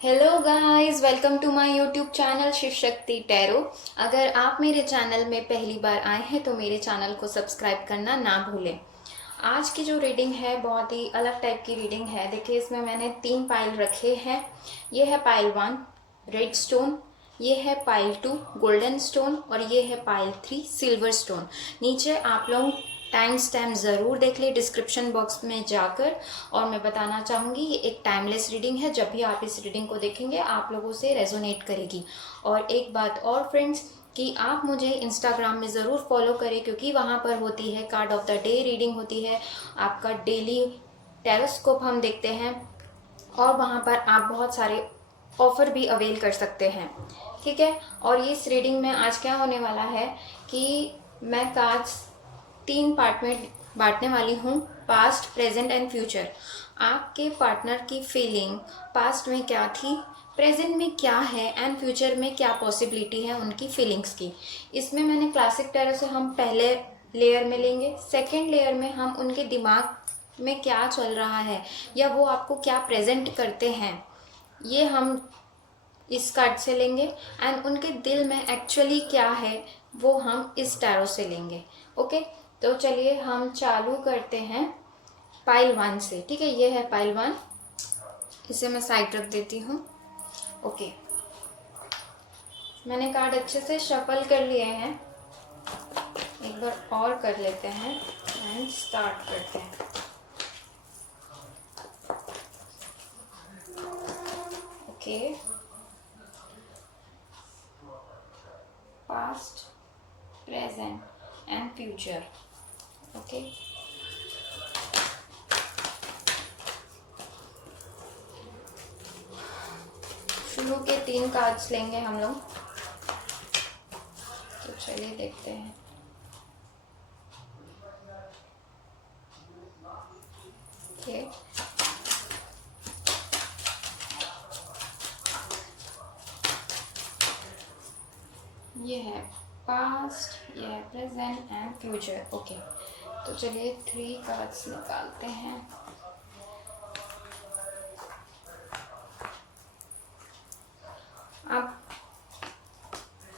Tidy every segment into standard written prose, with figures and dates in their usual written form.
Hello guys, welcome to my YouTube channel Shiv Shakti tarot. अगर आप मेरे चैनल में पहली बार आए हैं तो मेरे चैनल को सब्सक्राइब करना ना भूलें। आज की जो रीडिंग है बहुत ही अलग टाइप की रीडिंग है। देखिए, इसमें मैंने 3 पाइल रखे हैं। ये है पाइल 1 रेड स्टोन, ये है पाइल 2 गोल्डन स्टोन और ये है पाइल 3 सिल्वर स्टोन। नीचे आप लोग टाइम स्टैम्प ज़रूर देख ले डिस्क्रिप्शन बॉक्स में जाकर। और मैं बताना चाहूँगी ये एक टाइमलेस रीडिंग है। जब भी आप इस रीडिंग को देखेंगे आप लोगों से रेजोनेट करेगी। और एक बात और फ्रेंड्स, कि आप मुझे इंस्टाग्राम में ज़रूर फॉलो करें, क्योंकि वहाँ पर होती है card of the day reading होती है। आपका डेली टेरोस्कोप हम देखते हैं और वहाँ पर आप बहुत सारे ऑफ़र भी अवेल कर सकते हैं। ठीक है। और इस रीडिंग में आज क्या होने वाला है कि मैं कार्ड्स 3 पार्ट में बांटने वाली हूँ, पास्ट प्रेजेंट एंड फ्यूचर। आपके पार्टनर की फीलिंग पास्ट में क्या थी, प्रेजेंट में क्या है एंड फ्यूचर में क्या पॉसिबिलिटी है उनकी फीलिंग्स की। इसमें मैंने क्लासिक टैरो से हम पहले लेयर में लेंगे, सेकेंड लेयर में हम उनके दिमाग में क्या चल रहा है या वो आपको क्या प्रेजेंट करते हैं, ये हम इस कार्ड से लेंगे। एंड उनके दिल में एक्चुअली क्या है वो हम इस टैरो से लेंगे। ओके, तो चलिए हम चालू करते हैं पाइल 1 से। ठीक है, ये है पाइल 1, इसे मैं साइड रख देती हूँ। ओके, मैंने कार्ड अच्छे से शफल कर लिए हैं। एक बार और कर लेते हैं एंड स्टार्ट करते हैं। Okay, past present and future. Okay, शुरू के 3 कार्ड्स लेंगे हम लोग। तो चलिए देखते हैं। ओके, ये है पास्ट, ये है प्रेजेंट एंड फ्यूचर। ओके, तो चलिए 3 कार्ड्स निकालते हैं। आप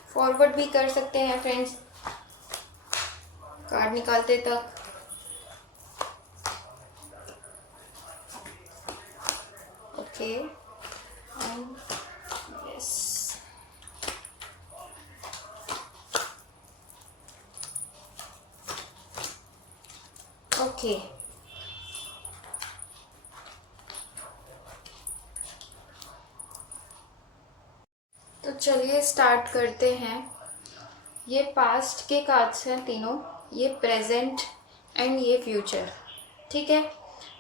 फॉरवर्ड भी कर सकते हैं फ्रेंड्स कार्ड निकालते तक। Okay, yes, okay. तो चलिए स्टार्ट करते हैं। ये पास्ट के कार्ड्स हैं तीनों, ये प्रेजेंट एंड ये फ्यूचर। ठीक है,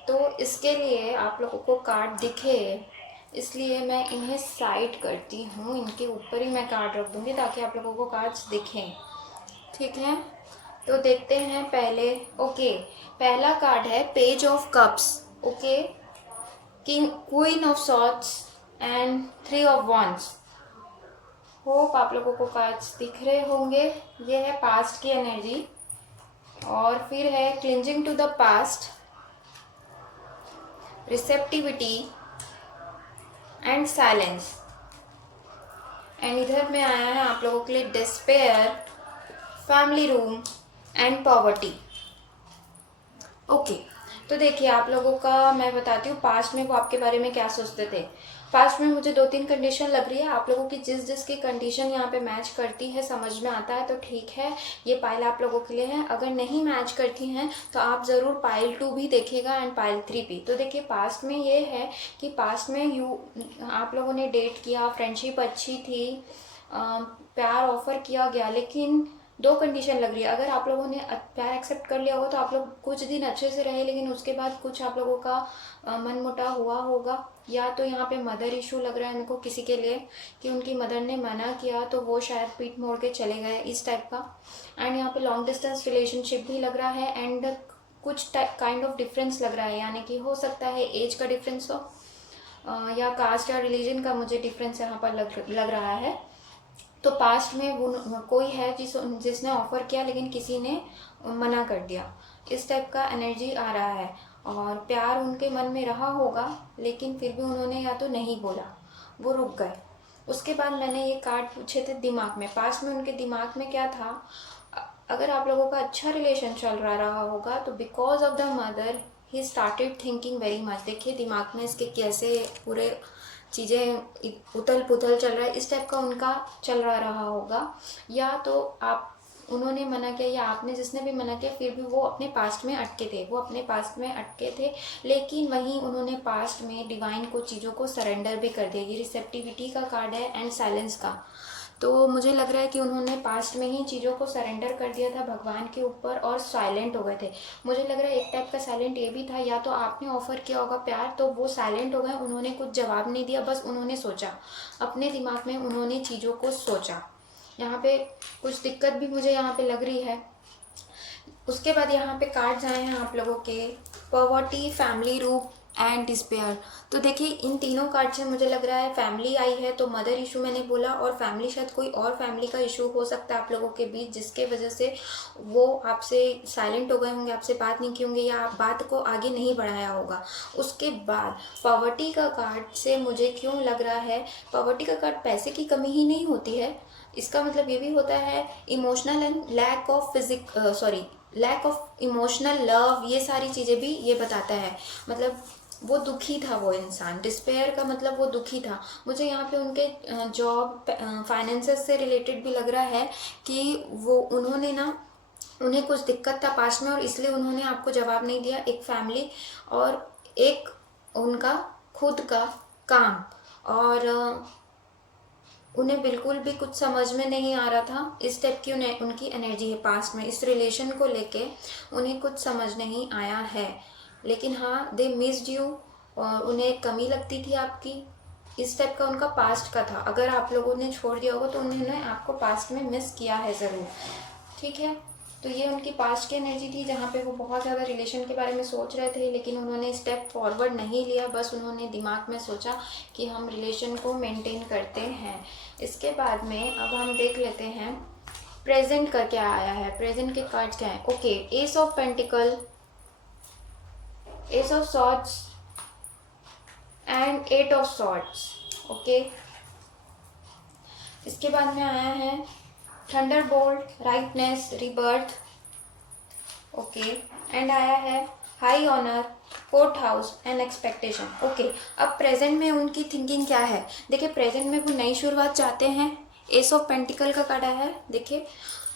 तो इसके लिए आप लोगों को कार्ड दिखे इसलिए मैं इन्हें साइड करती हूँ। इनके ऊपर ही मैं कार्ड रख दूँगी ताकि आप लोगों को कार्ड्स दिखें। ठीक है, तो देखते हैं पहले। ओके, पहला कार्ड है page of cups. Okay, king queen of swords and 3 of wands. Hope आप लोगों को कार्ड्स दिख रहे होंगे। ये है पास्ट की एनर्जी। और फिर है clinging to the past, receptivity and silence. And इधर में आया है आप लोगों के लिए despair, family room and poverty. Okay, तो देखिए आप लोगों का मैं बताती हूँ पास्ट में वो आपके बारे में क्या सोचते थे। पास्ट में मुझे 2-3 कंडीशन लग रही है। आप लोगों की जिस जिसकी कंडीशन यहाँ पे मैच करती है, समझ में आता है तो ठीक है, ये पाइल आप लोगों के लिए है। अगर नहीं मैच करती हैं तो आप ज़रूर पाइल 2 भी देखिएगा एंड पाइल 3 भी। तो देखिए पास्ट में ये है कि पास्ट में आप लोगों ने डेट किया, फ्रेंडशिप अच्छी थी, प्यार ऑफर किया गया, लेकिन 2 कंडीशन लग रही है। अगर आप लोगों ने प्यार एक्सेप्ट कर लिया होगा तो आप लोग कुछ दिन अच्छे से रहे, लेकिन उसके बाद कुछ आप लोगों का मन मुटाव हुआ होगा। या तो यहाँ पे मदर इशू लग रहा है मेरे को किसी के लिए, कि उनकी मदर ने मना किया तो वो शायद पीठ मोड़ के चले गए, इस टाइप का। एंड यहाँ पे लॉन्ग डिस्टेंस रिलेशनशिप भी लग रहा है एंड कुछ काइंड ऑफ डिफरेंस लग रहा है, यानी कि हो सकता है एज का डिफरेंस हो या कास्ट या रिलीजन का मुझे डिफरेंस यहाँ पर लग रहा है। तो पास्ट में वो कोई है जिसने ऑफर किया लेकिन किसी ने मना कर दिया, इस टाइप का एनर्जी आ रहा है। और प्यार उनके मन में रहा होगा लेकिन फिर भी उन्होंने या तो नहीं बोला, वो रुक गए। उसके बाद मैंने ये कार्ड पूछे थे दिमाग में, पास्ट में उनके दिमाग में क्या था। अगर आप लोगों का अच्छा रिलेशन चल रहा होगा तो because of the mother he started thinking very much. देखिए दिमाग में इसके कैसे पूरे चीज़ें उथल पुथल चल रहा है, इस टाइप का उनका चल रहा होगा। या तो आप उन्होंने मना किया या आपने, जिसने भी मना किया, फिर भी वो अपने पास्ट में अटके थे, वो अपने पास्ट में अटके थे। लेकिन वहीं उन्होंने पास्ट में डिवाइन को चीज़ों को सरेंडर भी कर दिया। ये रिसेप्टिविटी का कार्ड है एंड साइलेंस का। तो मुझे लग रहा है कि उन्होंने पास्ट में ही चीज़ों को सरेंडर कर दिया था भगवान के ऊपर और साइलेंट हो गए थे। मुझे लग रहा है एक टाइप का साइलेंट ये भी था, या तो आपने ऑफ़र किया होगा प्यार तो वो साइलेंट हो गए, उन्होंने कुछ जवाब नहीं दिया, बस उन्होंने सोचा, अपने दिमाग में उन्होंने चीज़ों को सोचा। यहाँ पे कुछ दिक्कत भी मुझे यहाँ पे लग रही है। उसके बाद यहाँ पे कार्ड्स आए हैं आप लोगों के, पॉवर्टी, फैमिली रूप एंड डिस्पेयर। तो देखिए इन तीनों कार्ड से मुझे लग रहा है फैमिली आई है, तो मदर इशू मैंने बोला, और फैमिली शायद कोई और फैमिली का इशू हो सकता है आप लोगों के बीच, जिसके वजह से वो आपसे साइलेंट हो गए होंगे, आपसे बात नहीं की होंगे या आप बात को आगे नहीं बढ़ाया होगा। उसके बाद पॉवर्टी का कार्ड से मुझे क्यों लग रहा है, पॉवर्टी का कार्ड पैसे की कमी ही नहीं होती है, इसका मतलब ये भी होता है emotional and lack of emotional love, ये सारी चीज़ें भी ये बताता है। मतलब वो दुखी था वो इंसान, डिस्पेयर का मतलब वो दुखी था। मुझे यहाँ पे उनके जॉब फाइनेंसेस से रिलेटेड भी लग रहा है कि वो उन्होंने ना, उन्हें कुछ दिक्कत था पास्ट में और इसलिए उन्होंने आपको जवाब नहीं दिया। एक फैमिली और एक उनका खुद का काम, और उन्हें बिल्कुल भी कुछ समझ में नहीं आ रहा था। इस टाइप की उनकी एनर्जी है पास्ट में, इस रिलेशन को लेके उन्हें कुछ समझ नहीं आया है। लेकिन हाँ, दे मिस्ड यू, और उन्हें कमी लगती थी आपकी, इस टाइप का उनका पास्ट का था। अगर आप लोगों ने छोड़ दिया होगा तो उन्होंने आपको पास्ट में मिस किया है ज़रूर। ठीक है, तो ये उनकी पास्ट की एनर्जी थी जहाँ पे वो बहुत ज़्यादा रिलेशन के बारे में सोच रहे थे, लेकिन उन्होंने स्टेप फॉरवर्ड नहीं लिया, बस उन्होंने दिमाग में सोचा कि हम रिलेशन को मेंटेन करते हैं। इसके बाद में अब हम देख लेते हैं प्रेजेंट का क्या आया है, प्रेजेंट के कार्ड्स क्या हैं। Okay, ace of pentacle, ace of swords and eight of swords. Okay, इसके बाद में आया है thunderbolt, rightness, rebirth. Okay, and आया है high honour, court house and expectation. Okay, अब प्रेजेंट में उनकी थिंकिंग क्या है। देखिए प्रेजेंट में वो नई शुरुआत चाहते हैं। एस ऑफ पेंटिकल का कार्ड है, देखिए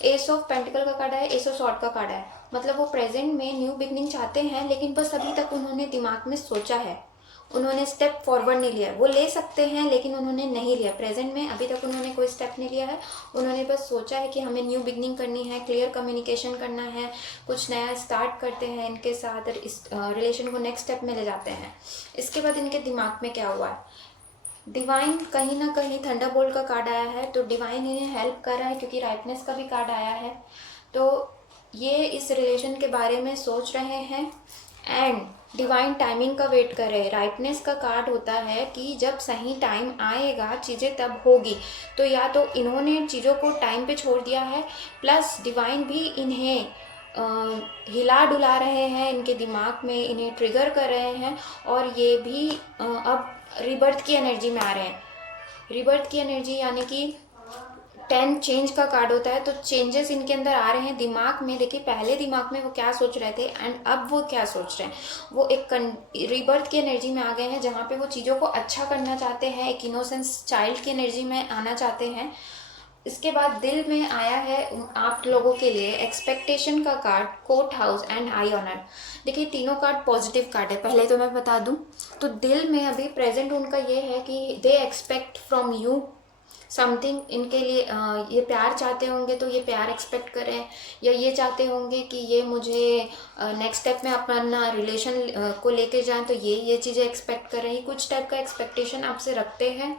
एस ऑफ पेंटिकल का कार्ड है, एस ऑफ सॉर्ड का कार्ड है। मतलब वो प्रेजेंट में न्यू बिगनिंग चाहते हैं, लेकिन बस अभी तक उन्होंने दिमाग में सोचा है, उन्होंने स्टेप फॉरवर्ड नहीं लिया। वो ले सकते हैं लेकिन उन्होंने नहीं लिया। प्रेजेंट में अभी तक उन्होंने कोई स्टेप नहीं लिया है, उन्होंने बस सोचा है कि हमें न्यू बिगनिंग करनी है, क्लियर कम्युनिकेशन करना है, कुछ नया स्टार्ट करते हैं इनके साथ, इस रिलेशन को नेक्स्ट स्टेप में ले जाते हैं। इसके बाद इनके दिमाग में क्या हुआ है, डिवाइन कहीं ना कहीं थंडरबोल्ट का कार्ड आया है, तो डिवाइन इन्हें हेल्प कर रहा है क्योंकि राइटनेस का भी कार्ड आया है। तो ये इस रिलेशन के बारे में सोच रहे हैं एंड डिवाइन टाइमिंग का वेट कर रहे हैं। राइटनेस का कार्ड होता है कि जब सही टाइम आएगा चीज़ें तब होगी। तो या तो इन्होंने चीज़ों को टाइम पे छोड़ दिया है, प्लस डिवाइन भी इन्हें हिला डुला रहे हैं, इनके दिमाग में इन्हें ट्रिगर कर रहे हैं, और ये भी अब रिबर्थ की एनर्जी में आ रहे हैं। रिबर्थ की एनर्जी यानी कि 10 चेंज का कार्ड होता है, तो चेंजेस इनके अंदर आ रहे हैं दिमाग में। देखिए पहले दिमाग में वो क्या सोच रहे थे एंड अब वो क्या सोच रहे हैं। वो एक रिबर्थ की एनर्जी में आ गए हैं जहाँ पे वो चीज़ों को अच्छा करना चाहते हैं, एक इनोसेंस चाइल्ड की एनर्जी में आना चाहते हैं। इसके बाद दिल में आया है आप लोगों के लिए एक्सपेक्टेशन का card, court house and high honour. देखिए तीनों कार्ड पॉजिटिव कार्ड है, पहले तो मैं बता दूं। तो दिल में अभी प्रेजेंट उनका ये है कि they expect from you something. इनके लिए ये प्यार चाहते होंगे तो ये प्यार एक्सपेक्ट करें, या ये चाहते होंगे कि ये मुझे नेक्स्ट स्टेप में अपना रिलेशन को लेके जाएं, तो ये चीज़ें एक्सपेक्ट कर रहे हैं। कुछ टाइप का एक्सपेक्टेशन आपसे रखते हैं,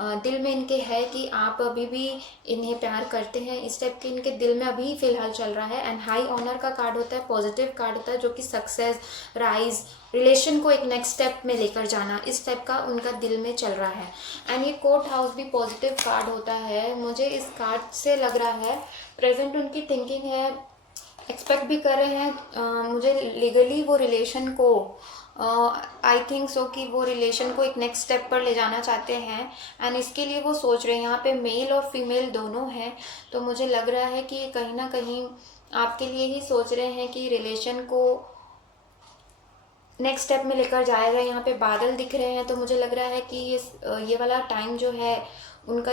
दिल में इनके है कि आप अभी भी इन्हें प्यार करते हैं, इस टाइप के इनके दिल में अभी फ़िलहाल चल रहा है। एंड हाई ऑनर का कार्ड होता है, पॉजिटिव कार्ड होता है, जो कि सक्सेस, राइज, रिलेशन को एक नेक्स्ट स्टेप में लेकर जाना, इस टाइप का उनका दिल में चल रहा है। एंड ये कोर्ट हाउस भी पॉजिटिव कार्ड होता है। मुझे इस कार्ड से लग रहा है प्रेजेंट उनकी थिंकिंग है, एक्सपेक्ट भी कर रहे हैं मुझे लीगली वो रिलेशन को आई थिंक सो कि वो रिलेशन को एक नेक्स्ट स्टेप पर ले जाना चाहते हैं, एंड इसके लिए वो सोच रहे हैं। यहाँ पे मेल और फीमेल दोनों हैं, तो मुझे लग रहा है कि ये कहीं ना कहीं आपके लिए ही सोच रहे हैं कि रिलेशन को नेक्स्ट स्टेप में लेकर जाएगा। यहाँ पे बादल दिख रहे हैं, तो मुझे लग रहा है कि ये वाला टाइम जो है उनका,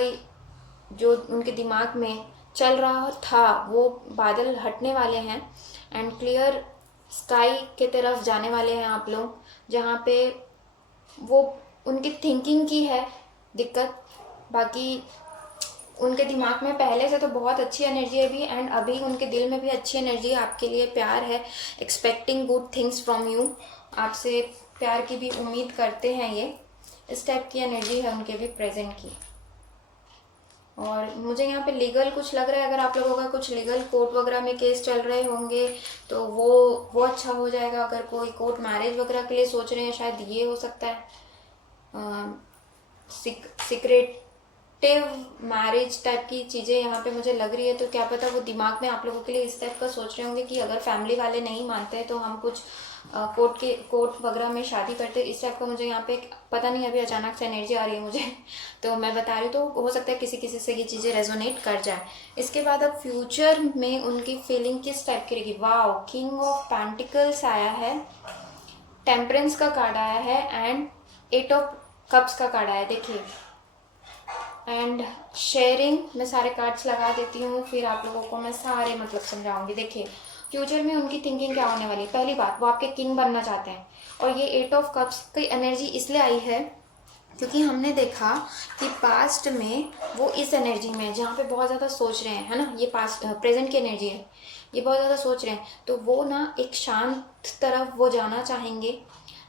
जो उनके दिमाग में चल रहा था, वो बादल हटने वाले हैं एंड क्लियर स्काई के तरफ जाने वाले हैं आप लोग, जहाँ पे वो उनकी थिंकिंग की है दिक्कत। बाकी उनके दिमाग में पहले से तो बहुत अच्छी एनर्जी है भी, एंड अभी उनके दिल में भी अच्छी एनर्जी है, आपके लिए प्यार है, expecting good things from you, आपसे प्यार की भी उम्मीद करते हैं। ये इस टाइप की एनर्जी है उनके भी प्रेजेंट की। और मुझे यहाँ पे लीगल कुछ लग रहा है, अगर आप लोगों का कुछ लीगल कोर्ट वगैरह में केस चल रहे होंगे तो वो अच्छा हो जाएगा। अगर कोई कोर्ट मैरिज वगैरह के लिए सोच रहे हैं, शायद ये हो सकता है। सीक्रेटिव मैरिज टाइप की चीज़ें यहाँ पे मुझे लग रही है, तो क्या पता वो दिमाग में आप लोगों के लिए इस टाइप का सोच रहे होंगे कि अगर फैमिली वाले नहीं मानते हैं तो हम कुछ कोर्ट वगैरह में शादी करते, इस टाइप का मुझे यहाँ पे पता नहीं, अभी अचानक से एनर्जी आ रही है मुझे तो मैं बता रही हूँ, तो हो सकता है किसी किसी से ये चीज़ें रेजोनेट कर जाए। इसके बाद अब फ्यूचर में उनकी फीलिंग किस टाइप की रहेगी। वाओ, किंग ऑफ पेंटिकल्स आया है, टेम्परेंस का कार्ड आया है, एंड 8 ऑफ कप्स का कार्ड आया है। देखिए, एंड शेयरिंग, मैं सारे कार्ड्स लगा देती हूँ, फिर आप लोगों को मैं सारे मतलब समझाऊंगी। देखिए, फ्यूचर में उनकी थिंकिंग क्या होने वाली है। पहली बात, वो आपके किंग बनना चाहते हैं, और ये 8 ऑफ कप्स की एनर्जी इसलिए आई है क्योंकि हमने देखा कि पास्ट में वो इस एनर्जी में, जहाँ पे बहुत ज़्यादा सोच रहे हैं, है ना, ये पास्ट प्रेजेंट की एनर्जी है, ये बहुत ज़्यादा सोच रहे हैं, तो वो ना एक शांत तरफ वो जाना चाहेंगे,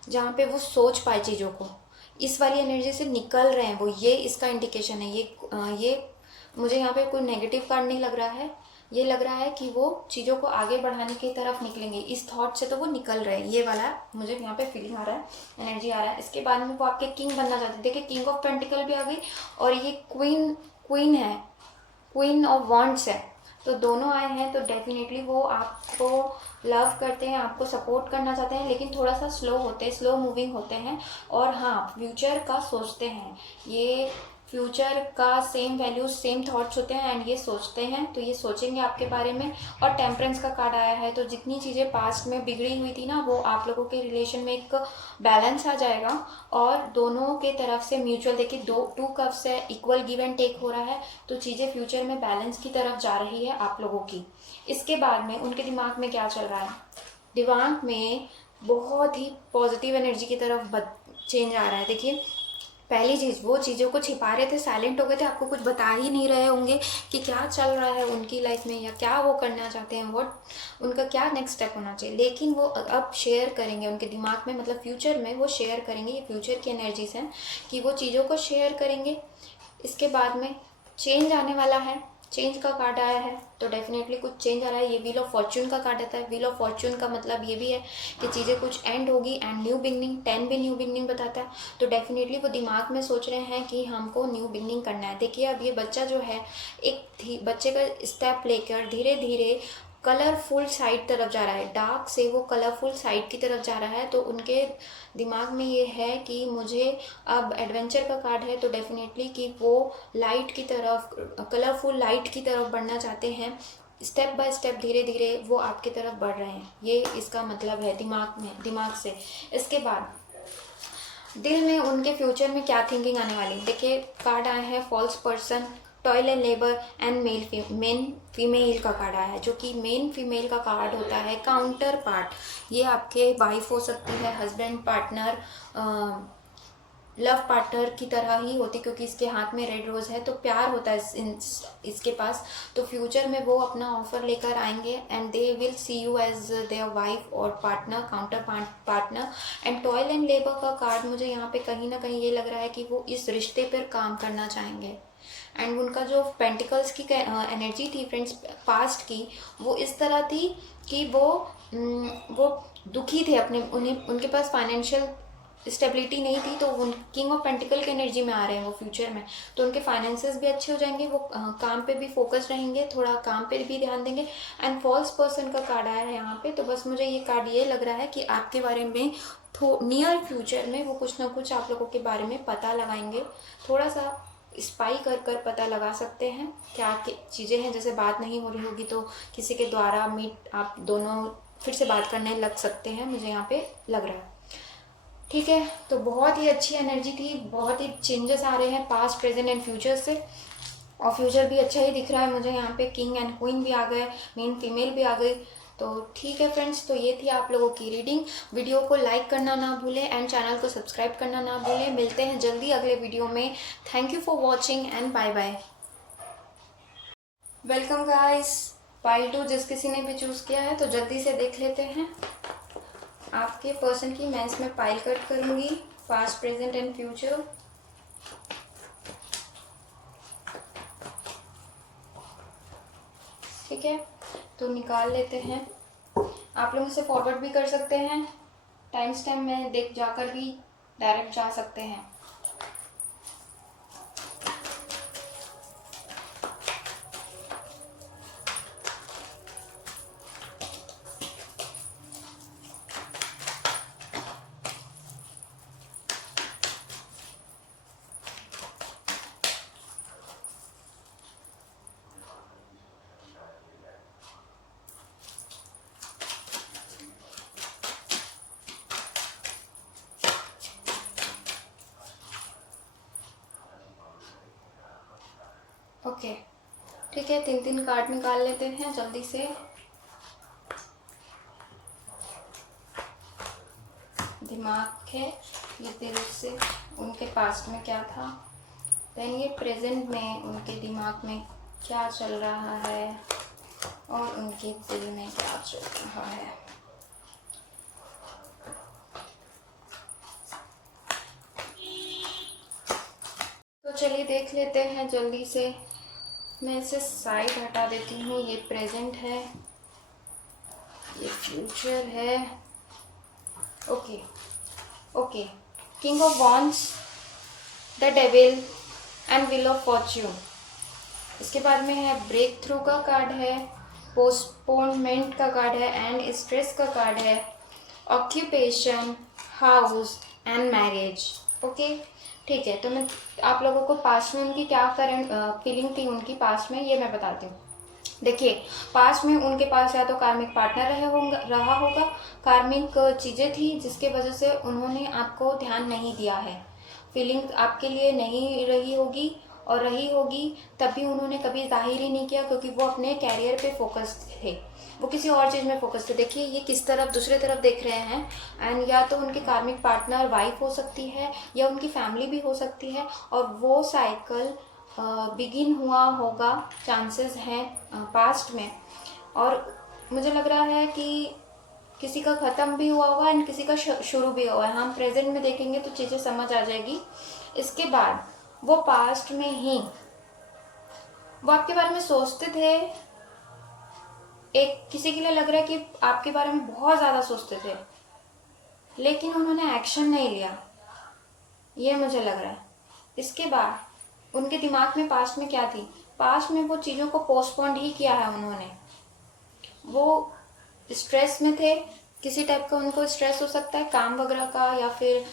जहाँ पे वो सोच पाए चीज़ों को। इस वाली एनर्जी से निकल रहे हैं वो, ये इसका इंडिकेशन है। ये मुझे यहाँ पे कोई नेगेटिव कार्ड नहीं लग रहा है, ये लग रहा है कि वो चीज़ों को आगे बढ़ाने की तरफ निकलेंगे, इस थॉट से तो वो निकल रहे हैं। ये वाला मुझे यहाँ पे फीलिंग आ रहा है, एनर्जी आ रहा है। इसके बाद में वो आपके किंग बनना चाहते हैं। देखिए, किंग ऑफ पेंटिकल भी आ गई, और ये क्वीन है, क्वीन ऑफ वॉन्ड्स है, तो दोनों आए हैं। तो डेफिनेटली वो आपको लव करते हैं, आपको सपोर्ट करना चाहते हैं, लेकिन थोड़ा सा स्लो मूविंग होते हैं, और हाँ, फ्यूचर का सोचते हैं। ये फ्यूचर का सेम वैल्यूज, सेम थॉट्स होते हैं, एंड ये सोचते हैं, तो ये सोचेंगे आपके बारे में। और टेम्परेंस का कार्ड आया है, तो जितनी चीज़ें पास्ट में बिगड़ी हुई थी ना, वो आप लोगों के रिलेशन में एक बैलेंस आ जाएगा, और दोनों के तरफ से म्यूचुअल, देखिए 2 कप्स है, इक्वल गिव एंड टेक हो रहा है, तो चीज़ें फ्यूचर में बैलेंस की तरफ जा रही है आप लोगों की। इसके बाद में उनके दिमाग में क्या चल रहा है, दिमाग में बहुत ही पॉजिटिव एनर्जी की तरफ चेंज आ रहा है। देखिए, पहली चीज़, वो चीज़ों को छिपा रहे थे, साइलेंट हो गए थे, आपको कुछ बता ही नहीं रहे होंगे कि क्या चल रहा है उनकी लाइफ में, या क्या वो करना चाहते हैं, उनका क्या नेक्स्ट स्टेप होना चाहिए। लेकिन वो अब शेयर करेंगे उनके दिमाग में, मतलब फ्यूचर में वो शेयर करेंगे। ये फ्यूचर की एनर्जीज हैं कि वो चीज़ों को शेयर करेंगे। इसके बाद में चेंज आने वाला है, चेंज का कार्ड आया है, तो डेफिनेटली कुछ चेंज आ रहा है। ये व्हील ऑफ फॉर्च्यून का कार्ड आता है। व्हील ऑफ फॉर्च्यून का मतलब ये भी है कि चीज़ें कुछ एंड होगी एंड न्यू बिगनिंग, 10 भी न्यू बिगनिंग बताता है, तो डेफिनेटली वो दिमाग में सोच रहे हैं कि हमको न्यू बिगनिंग करना है। देखिए, अब ये बच्चा जो है, एक बच्चे का स्टेप लेकर धीरे धीरे कलरफुल साइड तरफ जा रहा है, डार्क से वो कलरफुल साइड की तरफ जा रहा है, तो उनके दिमाग में ये है कि मुझे अब एडवेंचर का कार्ड है, तो डेफिनेटली कि वो लाइट की तरफ, कलरफुल लाइट की तरफ बढ़ना चाहते हैं। स्टेप बाय स्टेप धीरे धीरे वो आपकी तरफ बढ़ रहे हैं, ये इसका मतलब है दिमाग से। इसके बाद दिल में उनके फ्यूचर में क्या थिंकिंग आने वाली। देखिए, कार्ड आया है false person, toil and labour, and men female का कार्ड आया है, जो कि मेन फीमेल का कार्ड होता है काउंटर पार्ट। ये आपके वाइफ हो सकती है, हस्बैंड, पार्टनर, लव पार्टनर की तरह ही होती, क्योंकि इसके हाथ में रेड रोज है, तो प्यार होता है इसके पास। तो फ्यूचर में वो अपना ऑफर लेकर आएंगे, and they will see you as their wife और partner, counter partner. And toil and labour का कार्ड मुझे यहाँ पे कहीं ना कहीं ये लग रहा है कि वो इस रिश्ते पर काम करना चाहेंगे। एंड उनका जो पेंटिकल्स की एनर्जी थी फ्रेंड्स पास्ट की, वो इस तरह थी कि वो दुखी थे उनके पास फाइनेंशियल स्टेबिलिटी नहीं थी, तो उन किंग ऑफ पेंटिकल की एनर्जी में आ रहे हैं वो फ्यूचर में, तो उनके फाइनेंसेस भी अच्छे हो जाएंगे, वो काम पे भी फोकस रहेंगे, थोड़ा काम पे भी ध्यान देंगे। एंड फॉल्स पर्सन का कार्ड आया है यहाँ पे, तो बस मुझे ये कार्ड ये लग रहा है कि आपके बारे में नियर फ्यूचर में वो कुछ ना कुछ आप लोगों के बारे में पता लगाएंगे, थोड़ा सा स्पाई कर कर पता लगा सकते हैं क्या चीज़ें हैं। जैसे बात नहीं हो रही होगी तो किसी के द्वारा मीट आप दोनों फिर से बात करने लग सकते हैं, मुझे यहाँ पे लग रहा है। ठीक है, तो बहुत ही अच्छी एनर्जी थी, बहुत ही चेंजेस आ रहे हैं पास्ट प्रेजेंट एंड फ्यूचर से, और फ्यूचर भी अच्छा ही दिख रहा है मुझे यहाँ पे। किंग एंड क्वीन भी आ गए, मेन फीमेल भी आ गई। तो ठीक है फ्रेंड्स, तो ये थी आप लोगों की रीडिंग। वीडियो को लाइक करना ना भूलें एंड चैनल को सब्सक्राइब करना ना भूलें। मिलते हैं जल्दी अगले वीडियो में। Thank you for watching and bye bye. Welcome guys, pile 2 जिस किसी ने भी चूज़ किया है तो जल्दी से देख लेते हैं। आपके पर्सन की मैं इसमें पाइल कट करूँगी, पास्ट प्रेजेंट एंड फ्यूचर। ठीक है, तो निकाल लेते हैं। आप लोग इसे फॉरवर्ड भी कर सकते हैं, टाइम स्टैम्प में देख जाकर भी डायरेक्ट जा सकते हैं। ओके, ठीक है, 3 कार्ड निकाल लेते हैं जल्दी से। दिमाग है, ये दिल से उनके पास्ट में क्या था, देन ये प्रेजेंट में उनके दिमाग में क्या चल रहा है, और उनके दिल में क्या चल रहा है। तो चलिए देख लेते हैं जल्दी से। मैं इसे साइड हटा देती हूँ। ये प्रेजेंट है, ये फ्यूचर है। Okay okay, king of wands, the devil and wheel of Fortune. इसके बाद में है ब्रेक थ्रू का कार्ड है, पोस्टपोनमेंट का कार्ड है, एंड स्ट्रेस का कार्ड है, occupation, house and marriage. Okay, ठीक है, तो मैं आप लोगों को पास्ट में उनकी क्या करंट फीलिंग थी उनकी पास्ट में, ये मैं बताती हूँ। देखिए, पास्ट में उनके पास या तो कार्मिक पार्टनर रहा होगा, कार्मिक चीज़ें थी जिसके वजह से उन्होंने आपको ध्यान नहीं दिया है, फीलिंग आपके लिए नहीं रही होगी, और रही होगी तब भी उन्होंने कभी जाहिर ही नहीं किया, क्योंकि वो अपने कैरियर पे फोकस थे, वो किसी और चीज़ में फोकस थे। देखिए ये किस तरफ, दूसरे तरफ देख रहे हैं, एंड या तो उनके कार्मिक पार्टनर वाइफ हो सकती है या उनकी फैमिली भी हो सकती है, और वो साइकिल बिगिन हुआ होगा, चांसेस हैं पास्ट में। और मुझे लग रहा है कि किसी का ख़त्म भी हुआ होगा एंड किसी का शुरू भी हुआ है। हम प्रेजेंट में देखेंगे तो चीज़ें समझ आ जाएगी। इसके बाद वो पास्ट में ही वो आपके बारे में सोचते थे, एक किसी के लिए लग रहा है कि आपके बारे में बहुत ज़्यादा सोचते थे, लेकिन उन्होंने एक्शन नहीं लिया, ये मुझे लग रहा है। इसके बाद उनके दिमाग में पास्ट में क्या थी, पास्ट में वो चीज़ों को पोस्टपोन ही किया है उन्होंने। वो स्ट्रेस में थे, किसी टाइप का उनको स्ट्रेस हो सकता है, काम वगैरह का, या फिर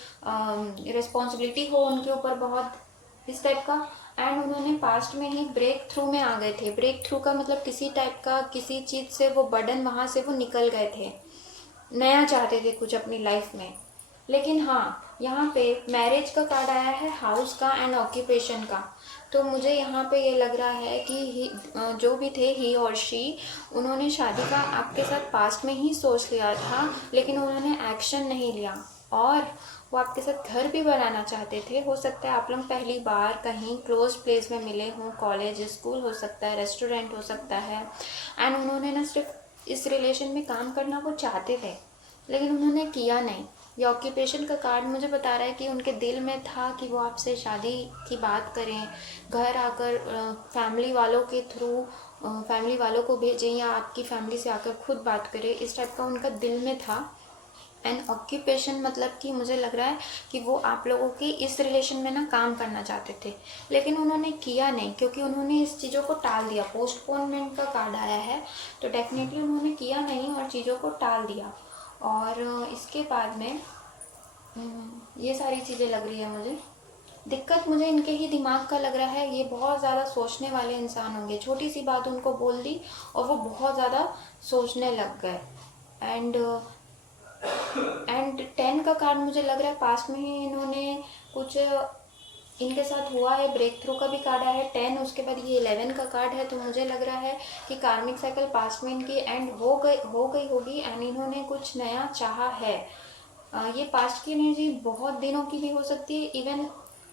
रिस्पॉन्सिबिलिटी हो उनके ऊपर बहुत, इस टाइप का। एंड उन्होंने पास्ट में ही ब्रेक थ्रू में आ गए थे। ब्रेक थ्रू का मतलब किसी टाइप का, किसी चीज़ से वो बर्डन, वहाँ से वो निकल गए थे, नया चाहते थे कुछ अपनी लाइफ में। लेकिन हाँ, यहाँ पे मैरिज का कार्ड आया है, हाउस का एंड ऑक्यूपेशन का। तो मुझे यहाँ पे ये लग रहा है कि जो भी थे ही और शी, उन्होंने शादी का आपके साथ पास्ट में ही सोच लिया था, लेकिन उन्होंने एक्शन नहीं लिया, और वो आपके साथ घर भी बनाना चाहते थे। हो सकता है आप लोग पहली बार कहीं क्लोज प्लेस में मिले हों, कॉलेज, स्कूल हो सकता है, रेस्टोरेंट हो सकता है, एंड उन्होंने ना सिर्फ इस रिलेशन में काम करना वो चाहते थे, लेकिन उन्होंने किया नहीं। ये ऑक्यूपेशन का कार्ड मुझे बता रहा है कि उनके दिल में था कि वो आपसे शादी की बात करें, घर आकर फैमिली वालों के थ्रू, फैमिली वालों को भेजें, या आपकी फैमिली से आकर खुद बात करें, इस टाइप का उनका दिल में था। एन ऑक्यूपेशन, मतलब कि मुझे लग रहा है कि वो आप लोगों के इस रिलेशन में ना काम करना चाहते थे, लेकिन उन्होंने किया नहीं, क्योंकि उन्होंने इस चीज़ों को टाल दिया। पोस्टपोनमेंट का कार्ड आया है, तो डेफिनेटली उन्होंने किया नहीं और चीज़ों को टाल दिया। और इसके बाद में ये सारी चीज़ें लग रही है मुझे। दिक्कत मुझे इनके ही दिमाग का लग रहा है। ये बहुत ज़्यादा सोचने वाले इंसान होंगे, छोटी सी बात उनको बोल दी और वो बहुत ज़्यादा सोचने लग गए। एंड 10 का कार्ड मुझे लग रहा है पास्ट में ही इन्होंने कुछ इनके साथ हुआ है। ब्रेक थ्रू का भी कार्ड आया है 10, उसके बाद ये 11 का कार्ड है। तो मुझे लग रहा है कि कार्मिक साइकिल पास्ट में इनकी एंड हो गई होगी एंड इन्होंने कुछ नया चाहा है। ये पास्ट की एनर्जी बहुत दिनों की भी हो सकती है, इवन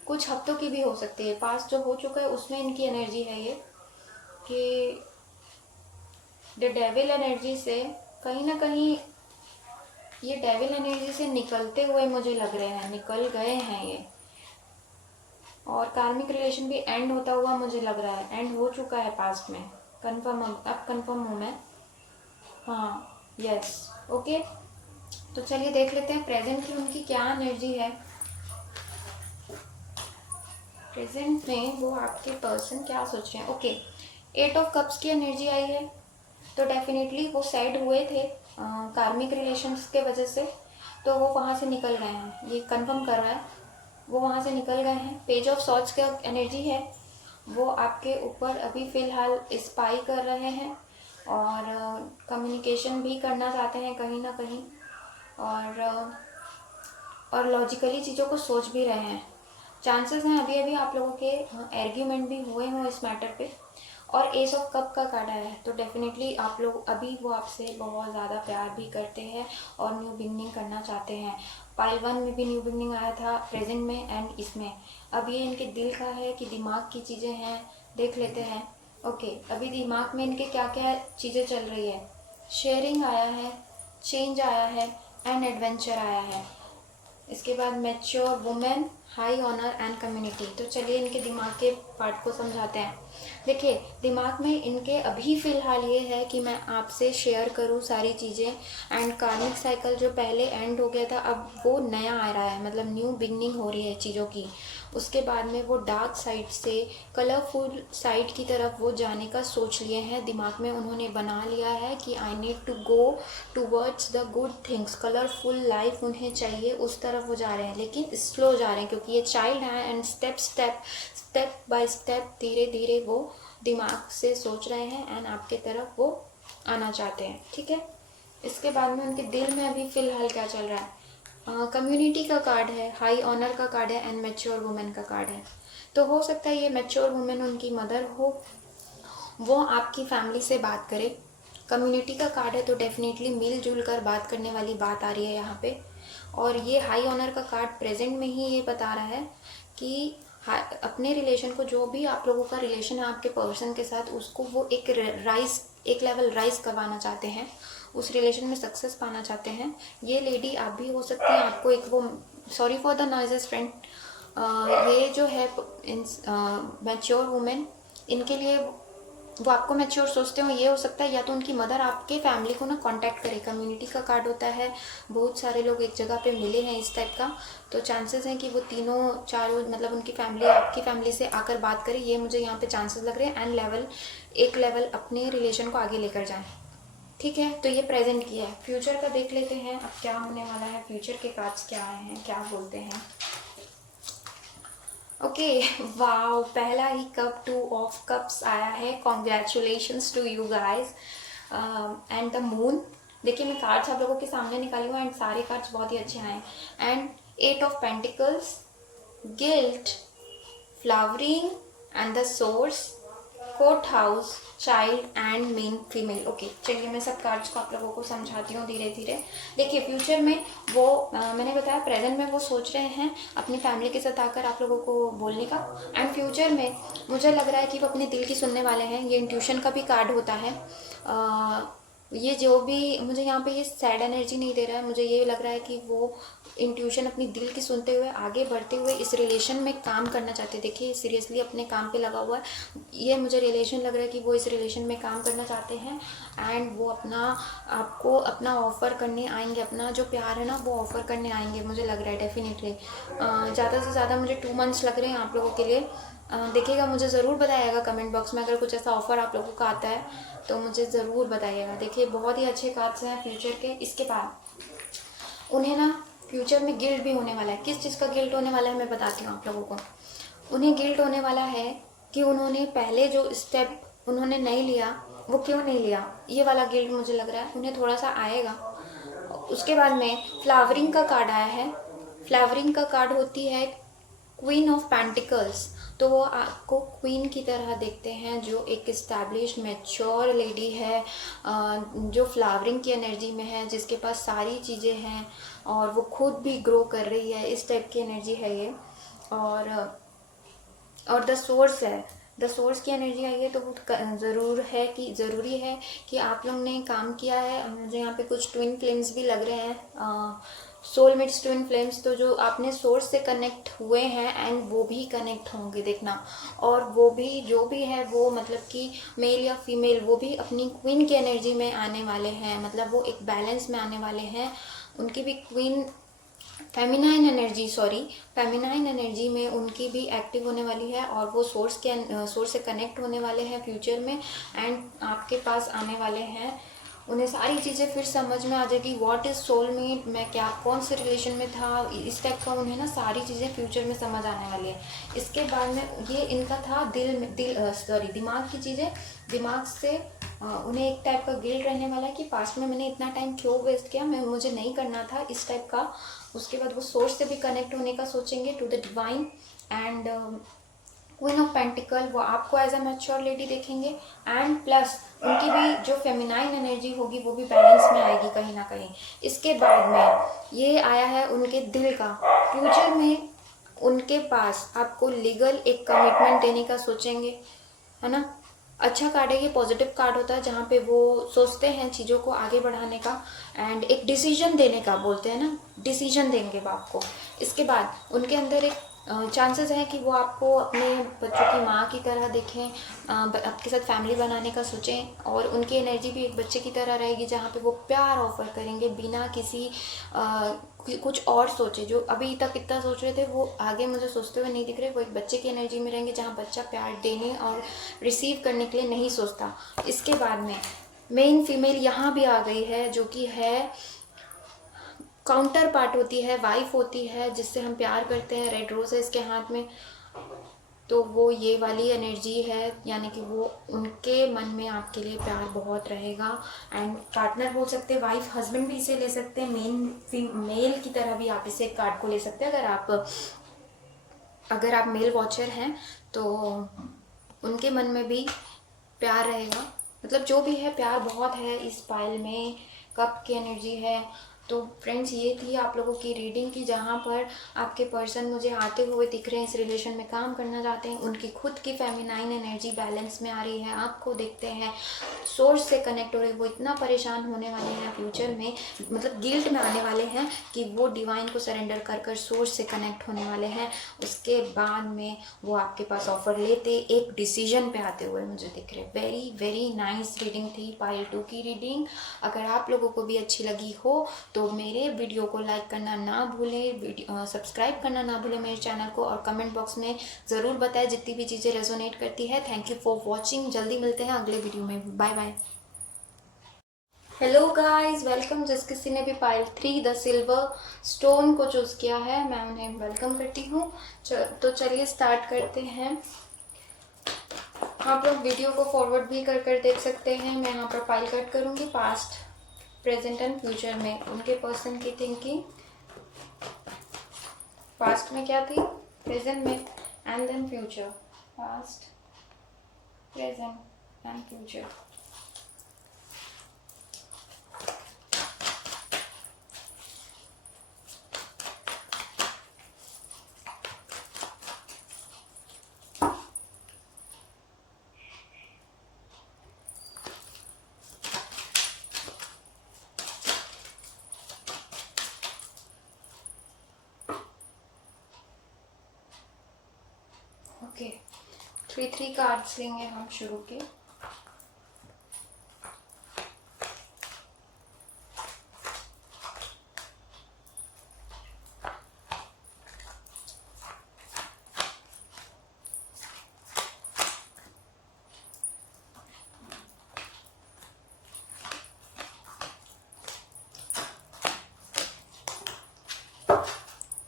कुछ हफ्तों की भी हो सकती है। पास्ट जो हो चुका है उसमें इनकी एनर्जी है ये कि द डेविल एनर्जी से कहीं ना कहीं ये डेविल एनर्जी से निकलते हुए मुझे लग रहे हैं, निकल गए हैं ये। और कार्मिक रिलेशन भी एंड होता हुआ मुझे लग रहा है, एंड हो चुका है पास्ट में। कंफर्म, अब कंफर्म हूँ मैं। हाँ, यस, ओके। तो चलिए देख लेते हैं प्रेजेंट की उनकी क्या एनर्जी है। प्रेजेंट में वो आपके पर्सन क्या सोच रहे हैं। ओके, 8 ऑफ कप्स की एनर्जी आई है, तो डेफिनेटली वो सैड हुए थे कार्मिक रिलेशंस के वजह से, तो वो वहाँ से निकल गए हैं, ये कंफर्म कर रहा है। वो वहाँ से निकल गए हैं। पेज ऑफ सॉर्ट्स का एनर्जी है, वो आपके ऊपर अभी फ़िलहाल स्पाई कर रहे हैं और कम्युनिकेशन भी करना चाहते हैं कहीं ना कहीं, और लॉजिकली चीज़ों को सोच भी रहे हैं। चांसेस हैं अभी अभी आप लोगों के आर्ग्यूमेंट भी हुए हों इस मैटर पे। और एस ऑफ कप का कार्ड आया है, तो डेफिनेटली आप लोग अभी वो आपसे बहुत ज़्यादा प्यार भी करते हैं और न्यू बिगनिंग करना चाहते हैं। पाइल 1 में भी न्यू बिगनिंग आया था प्रेजेंट में एंड इसमें। अब ये इनके दिल का है कि दिमाग की चीज़ें हैं, देख लेते हैं। ओके, अभी दिमाग में इनके क्या क्या चीज़ें चल रही है। शेयरिंग आया है, चेंज आया है एंड एडवेंचर आया है। इसके बाद mature women, high honour and community. तो चलिए इनके दिमाग के पार्ट को समझाते हैं। देखिए, दिमाग में इनके अभी फ़िलहाल ये है कि मैं आपसे शेयर करूँ सारी चीज़ें, एंड कार्मिक साइकिल जो पहले एंड हो गया था अब वो नया आ रहा है, मतलब न्यू बिगनिंग हो रही है चीज़ों की। उसके बाद में वो डार्क साइड से कलरफुल साइड की तरफ वो जाने का सोच लिए हैं, दिमाग में उन्होंने बना लिया है कि I need to go towards the good things, colourful life उन्हें चाहिए, उस तरफ वो जा रहे हैं। लेकिन स्लो जा रहे हैं क्योंकि ये चाइल्ड है एंड स्टेप बाय स्टेप धीरे धीरे वो दिमाग से सोच रहे हैं एंड आपके तरफ वो आना चाहते हैं, ठीक है। इसके बाद में उनके दिल में अभी फ़िलहाल क्या चल रहा है। कम्युनिटी का कार्ड है, हाई ऑनर का कार्ड है एंड मैच्योर वुमेन का कार्ड है। तो हो सकता है ये मैच्योर वुमेन उनकी मदर हो, वो आपकी फैमिली से बात करे। कम्युनिटी का कार्ड है तो डेफिनेटली मिलजुल कर बात करने वाली बात आ रही है यहाँ पे। और ये हाई ऑनर का कार्ड प्रेजेंट में ही ये बता रहा है कि अपने रिलेशन को, जो भी आप लोगों का रिलेशन है आपके पर्सन के साथ, उसको वो एक लेवल राइज करवाना चाहते हैं, उस रिलेशन में सक्सेस पाना चाहते हैं। ये लेडी आप भी हो सकती हैं, आपको एक वो, sorry for the noises friend, ये जो है मैच्योर वुमेन, इनके लिए वो आपको मैच्योर सोचते हो, ये हो सकता है। या तो उनकी मदर आपके फैमिली को ना कांटेक्ट करे। कम्युनिटी का कार्ड होता है, बहुत सारे लोग एक जगह पे मिले हैं इस टाइप का, तो चांसेस हैं कि वो तीनों चारों, मतलब उनकी फैमिली आपकी फैमिली से आकर बात करे, ये मुझे यहाँ पे चांसेस लग रहे हैं। एंड एक लेवल अपने रिलेशन को आगे लेकर जाएं, ठीक है। तो ये प्रेजेंट की है। फ्यूचर का देख लेते हैं अब क्या होने वाला है। फ्यूचर के कार्ड्स क्या आए हैं, क्या बोलते हैं। ओके, वाओ, पहला ही कप 2 ऑफ कप्स आया है। Congratulations to you guys and the moon. देखिए, मैं कार्ड्स आप लोगों के सामने निकाली हूँ एंड सारे कार्ड्स बहुत ही अच्छे आए। And 8 of pentacles, guilt, flowering and the source, court house, child and men female. Okay, चलिए मैं सब कार्ड्स को आप लोगों को समझाती हूँ धीरे धीरे। देखिए, फ्यूचर में वो मैंने बताया, प्रेजेंट में वो सोच रहे हैं अपनी फैमिली के साथ आकर आप लोगों को बोलने का। एंड फ्यूचर में मुझे लग रहा है कि वो अपने दिल की सुनने वाले हैं। ये इंट्यूशन का भी कार्ड होता है। ये जो भी मुझे यहाँ पे ये सैड एनर्जी नहीं दे रहा है, मुझे ये लग रहा है कि वो इंट्यूशन अपनी दिल की सुनते हुए आगे बढ़ते हुए इस रिलेशन में काम करना चाहते हैं। देखिए सीरियसली अपने काम पे लगा हुआ है, ये मुझे रिलेशन लग रहा है कि वो इस रिलेशन में काम करना चाहते हैं। एंड वो अपना आपको अपना ऑफ़र करने आएंगे, अपना जो प्यार है ना वो ऑफ़र करने आएंगे, मुझे लग रहा है डेफिनेटली। ज़्यादा से ज़्यादा मुझे 2 मंथ्स लग रहे हैं आप लोगों के लिए। देखिएगा, मुझे ज़रूर बताइएगा कमेंट बॉक्स में अगर कुछ ऐसा ऑफ़र आप लोगों का आता है तो मुझे ज़रूर बताइएगा। देखिए बहुत ही अच्छे कार्ड्स हैं फ्यूचर के। इसके बाद उन्हें ना फ्यूचर में गिल्ट भी होने वाला है। किस चीज़ का गिल्ट होने वाला है मैं बताती हूँ आप लोगों को। उन्हें गिल्ट होने वाला है कि उन्होंने पहले जो स्टेप उन्होंने नहीं लिया, वो क्यों नहीं लिया, ये वाला गिल्ट मुझे लग रहा है उन्हें थोड़ा सा आएगा। उसके बाद में फ्लावरिंग का कार्ड आया है। फ्लावरिंग का कार्ड होती है क्वीन ऑफ पेंटिकल्स। तो वो आपको क्वीन की तरह देखते हैं, जो एक इस्टेब्लिश्ड मैच्योर लेडी है, जो फ्लावरिंग की एनर्जी में है, जिसके पास सारी चीज़ें हैं और वो खुद भी ग्रो कर रही है, इस टाइप की एनर्जी है ये। और द सोर्स है, द सोर्स की एनर्जी आई है। तो वो ज़रूरी है कि आप लोग ने काम किया है। मुझे यहाँ पे कुछ ट्विन फ्लेम्स भी लग रहे हैं, सोलमेट्स ट्विन फ्लेम्स। तो जो आपने सोर्स से कनेक्ट हुए हैं एंड वो भी कनेक्ट होंगे देखना। और वो भी जो भी है वो मतलब कि मेल या फीमेल, वो भी अपनी क्वीन की एनर्जी में आने वाले हैं, मतलब वो एक बैलेंस में आने वाले हैं। उनकी भी क्वीन फेमिनाइन एनर्जी में उनकी भी एक्टिव होने वाली है और वो सोर्स से कनेक्ट होने वाले हैं फ्यूचर में एंड आपके पास आने वाले हैं। उन्हें सारी चीज़ें फिर समझ में आ जाएगी, व्हाट इज़ सोलमेट, मैं क्या कौन से रिलेशन में था, इस टाइप का उन्हें ना सारी चीज़ें फ्यूचर में समझ आने वाली है। इसके बाद में ये इनका था दिमाग की चीज़ें, दिमाग से उन्हें एक टाइप का गिल्ट रहने वाला है कि पास्ट में मैंने इतना टाइम क्यों वेस्ट किया, मुझे नहीं करना था इस टाइप का। उसके बाद वो सोर्स से भी कनेक्ट होने का सोचेंगे, to the divine. And queen of pentacle, वो आपको एज अ मैच्योर लेडी देखेंगे एंड प्लस उनकी भी जो फेमिनाइन एनर्जी होगी वो भी बैलेंस में आएगी कहीं ना कहीं। इसके बाद में ये आया है उनके दिल का। फ्यूचर में उनके पास आपको लीगल एक कमिटमेंट देने का सोचेंगे, है ना। अच्छा कार्ड है ये, पॉजिटिव कार्ड होता है जहाँ पे वो सोचते हैं चीज़ों को आगे बढ़ाने का एंड एक डिसीजन देने का, बोलते हैं ना, डिसीजन देंगे वो आपको। इसके बाद उनके अंदर एक चांसेस हैं कि वो आपको अपने बच्चों की माँ की तरह देखें, आपके साथ फैमिली बनाने का सोचें। और उनकी एनर्जी भी एक बच्चे की तरह रहेगी जहाँ पे वो प्यार ऑफर करेंगे बिना किसी कुछ और सोचे। जो अभी तक इतना सोच रहे थे वो आगे मुझे सोचते हुए नहीं दिख रहे, वो एक बच्चे की एनर्जी में रहेंगे जहाँ बच्चा प्यार देने और रिसीव करने के लिए नहीं सोचता। इसके बाद में मेन फीमेल यहाँ भी आ गई है, जो कि है काउंटर पार्ट होती है, वाइफ होती है, जिससे हम प्यार करते हैं। रेड रोज है इसके हाथ में, तो वो ये वाली एनर्जी है, यानी कि वो उनके मन में आपके लिए प्यार बहुत रहेगा। एंड पार्टनर बोल सकते हैं, वाइफ हस्बैंड भी इसे ले सकते हैं, मेल की तरह भी आप इसे कार्ड को ले सकते हैं। अगर आप मेल वॉचर हैं तो उनके मन में भी प्यार रहेगा, मतलब जो भी है प्यार बहुत है इस पाइल में। कप की एनर्जी है। तो फ्रेंड्स ये थी आप लोगों की रीडिंग की, जहाँ पर आपके पर्सन मुझे आते हुए दिख रहे हैं, इस रिलेशन में काम करना चाहते हैं, उनकी खुद की फेमिनाइन एनर्जी बैलेंस में आ रही है, आपको देखते हैं सोर्स से कनेक्ट हो रहे हैं। वो इतना परेशान होने वाले हैं फ्यूचर में, मतलब गिल्ट में आने वाले हैं कि वो डिवाइन को सरेंडर कर कर सोर्स से कनेक्ट होने वाले हैं। उसके बाद में वो आपके पास ऑफर लेते एक डिसीजन पे आते हुए मुझे दिख रहे। वेरी वेरी नाइस रीडिंग थी, पाइल 2 की रीडिंग। अगर आप लोगों को भी अच्छी लगी हो तो मेरे वीडियो को लाइक करना ना भूलें, सब्सक्राइब करना ना भूलें मेरे चैनल को, और कमेंट बॉक्स में ज़रूर बताएं जितनी भी चीज़ें रेजोनेट करती है। Thank you for watching. जल्दी मिलते हैं अगले वीडियो में। Bye bye. Hello guys, welcome. जिस किसी ने भी पाइल 3 द सिल्वर स्टोन को चूज़ किया है, मैं उन्हें वेलकम करती हूँ। तो चलिए स्टार्ट करते हैं। आप लोग वीडियो को फॉरवर्ड भी कर कर देख सकते हैं। मैं यहाँ पर पाइल कट करूँगी, पास्ट प्रेजेंट एंड फ्यूचर में उनके पर्सन की थिंकिंग। पास्ट में क्या थी, प्रेजेंट में, and then future. Past, present and future. Okay, 3 cards लेंगे हम शुरू के।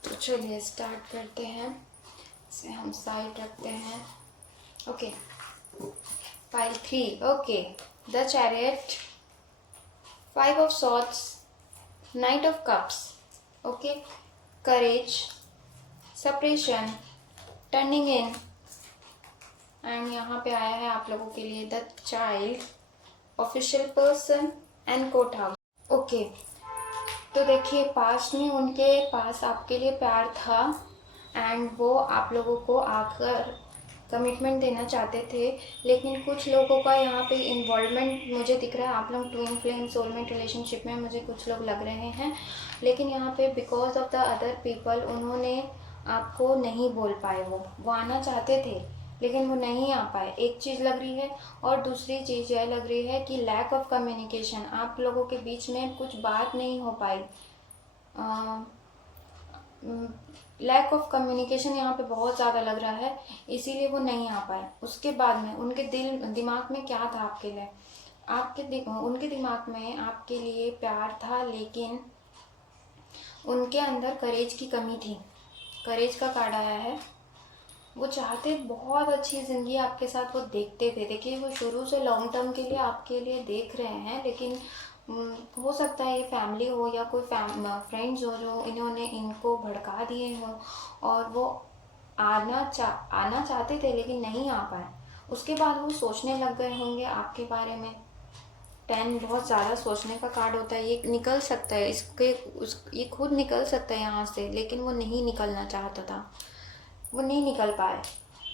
तो चलिए स्टार्ट करते हैं। इसे हम साइड रखते हैं। Okay, pile 3। Okay, the chariot, 5 of swords, night of cups. Okay, courage, separation, turning in, and यहाँ पे आया है आप लोगों के लिए the child, official person and court house. Okay, तो देखिए पास्ट में उनके पास आपके लिए प्यार था एंड वो आप लोगों को आकर कमिटमेंट देना चाहते थे, लेकिन कुछ लोगों का यहाँ पे इन्वॉल्वमेंट मुझे दिख रहा है। आप लोग ट्विन फ्लेम सोलमेट रिलेशनशिप में मुझे कुछ लोग लग रहे हैं, लेकिन यहाँ पे because of the other people उन्होंने आपको नहीं बोल पाए। वो आना चाहते थे लेकिन वो नहीं आ पाए, एक चीज़ लग रही है। और दूसरी चीज़ यह लग रही है कि लैक ऑफ कम्युनिकेशन, आप लोगों के बीच में कुछ बात नहीं हो पाई। लैक ऑफ कम्युनिकेशन यहाँ पे बहुत ज़्यादा लग रहा है, इसीलिए वो नहीं आ पाए। उसके बाद में उनके दिमाग में क्या था आपके लिए, उनके दिमाग में आपके लिए प्यार था, लेकिन उनके अंदर करेज की कमी थी। करेज का कार्ड आया है। वो चाहते बहुत अच्छी ज़िंदगी आपके साथ, वो देखते थे। देखिए वो शुरू से लॉन्ग टर्म के लिए आपके लिए देख रहे हैं, लेकिन हो सकता है ये फैमिली हो या कोई फ्रेंड्स हो जो इन्होंने इनको भड़का दिए हो, और वो आना चाहते थे लेकिन नहीं आ पाए। उसके बाद वो सोचने लग गए होंगे आपके बारे में। 10 बहुत ज़्यादा सोचने का कार्ड होता है, ये निकल सकता है, ये खुद निकल सकता है यहाँ से, लेकिन वो नहीं निकलना चाहता था, वो नहीं निकल पाए।